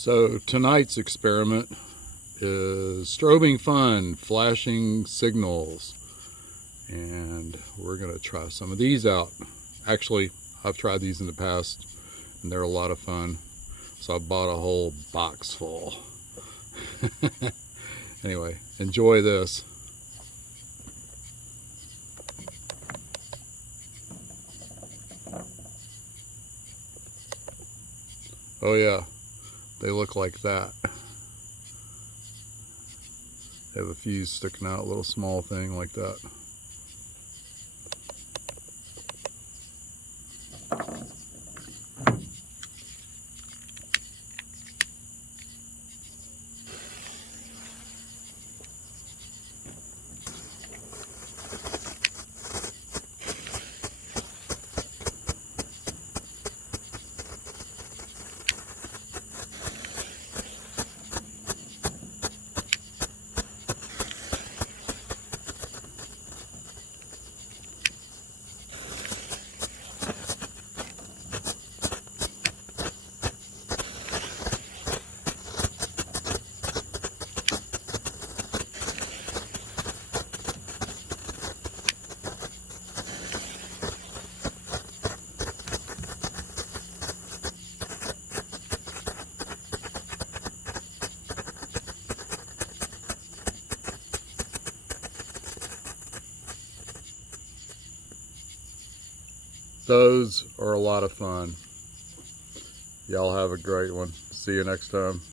So tonight's experiment is strobing fun, flashing signals, and we're going to try some of these out. Actually, I've tried these in the past and they're a lot of fun, so I bought a whole box full. Anyway, enjoy this. Oh yeah, they look like that. They have a fuse sticking out, a little small thing like that. Those are a lot of fun. Y'all have a great one. See you next time.